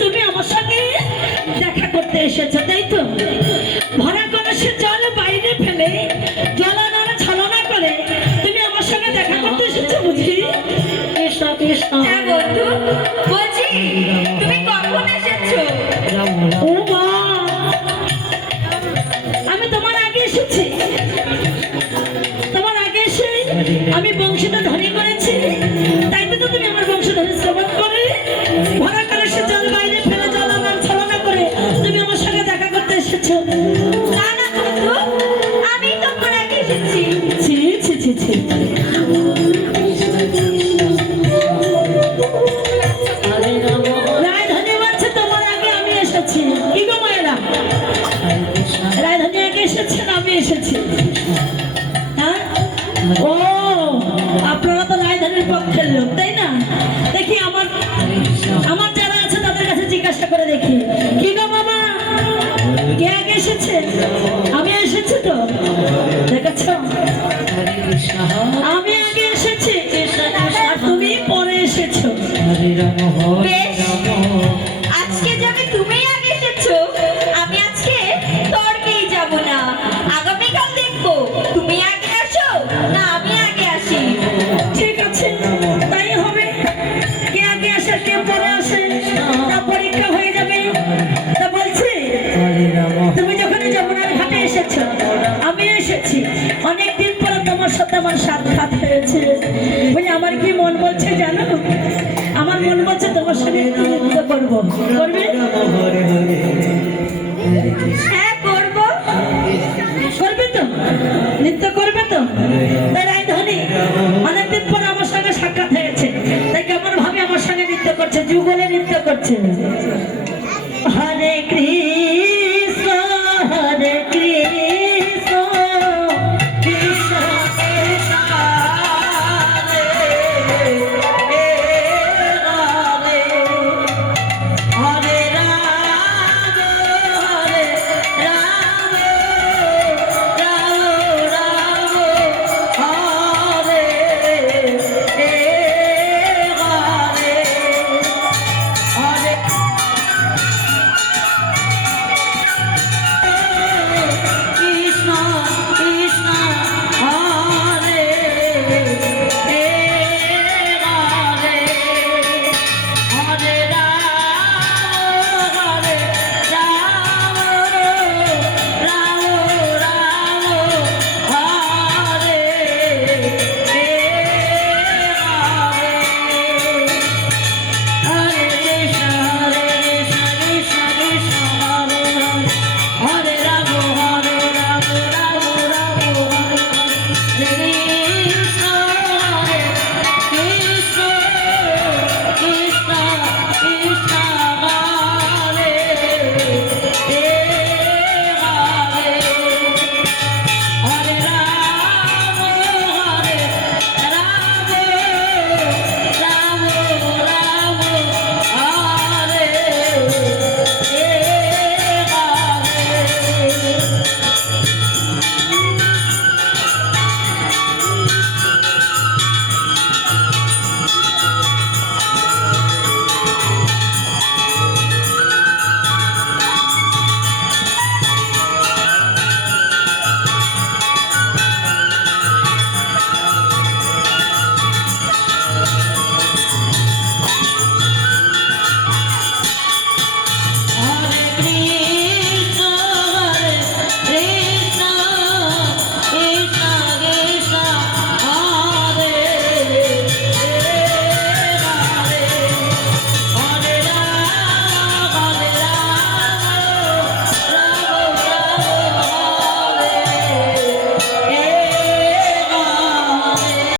তুমি আমার সঙ্গে দেখা করতে এসেছো তাই তো? ভরা কলসের জল বাইরে ফেলে জ্বালানো ছলনা করে তুমি আমার সঙ্গে দেখা করতে এসেছো বুঝি? হ্যাঁ বন্ধু, বলছি তুমি কখন এসেছো? ও মা, আমি তোমার আগে এসেছি। তোমার আগে এসে আমি বংশটা ধনী করেছি, তাই তো তুমি আমার বংশধরের শ্রবণ করে ভরা কলসের জল বাইরে ফেলে জ্বালানো ছলনা করে তুমি আমার সঙ্গে দেখা করতে এসেছো। না না বন্ধু, আমি তোমার আগে এসেছি। ছি ছি ছি ছি, রায়ধনী বলছে তোমার আগে আমি এসেছি। কি গো মায়েরা, রায়ধনী আগে এসেছেন, আমি এসেছি। হ্যাঁ, ও আপনারা তো রায়ধনীর পক্ষের লোক তাই না? দেখি আমার আমার যারা আছে তাদের কাছে জিজ্ঞাসা করে দেখি। কি গো মামা, কে আগে এসেছে? আমি এসেছি তো, দেখেছ? আমি আগে এসেছি আর তুমি পরে এসেছো। বেশ, আজকে যাবে তুমি আগে এসেছো, আমি আজকে তর্কেই যাব না। আগামীকাল দেখবো তুমি আগে আসো না আমি আগে আসি। ঠিক আছে, তাই হবে। কে আগে আসে কে পরে আসে তা পরীক্ষা হয়ে যাবে। তা বলছি, তুমি যখন যমুনার ঘাটে এসেছো, আমি এসেছি, অনেকদিন পরে তোমার সাথে আমার সাক্ষাৎ হয়েছে। বলি আমার কি মন বলছে জানো? আমার মন বলছে তোমার সঙ্গে একটু নৃত্য করবো। করবে? হ্যাঁ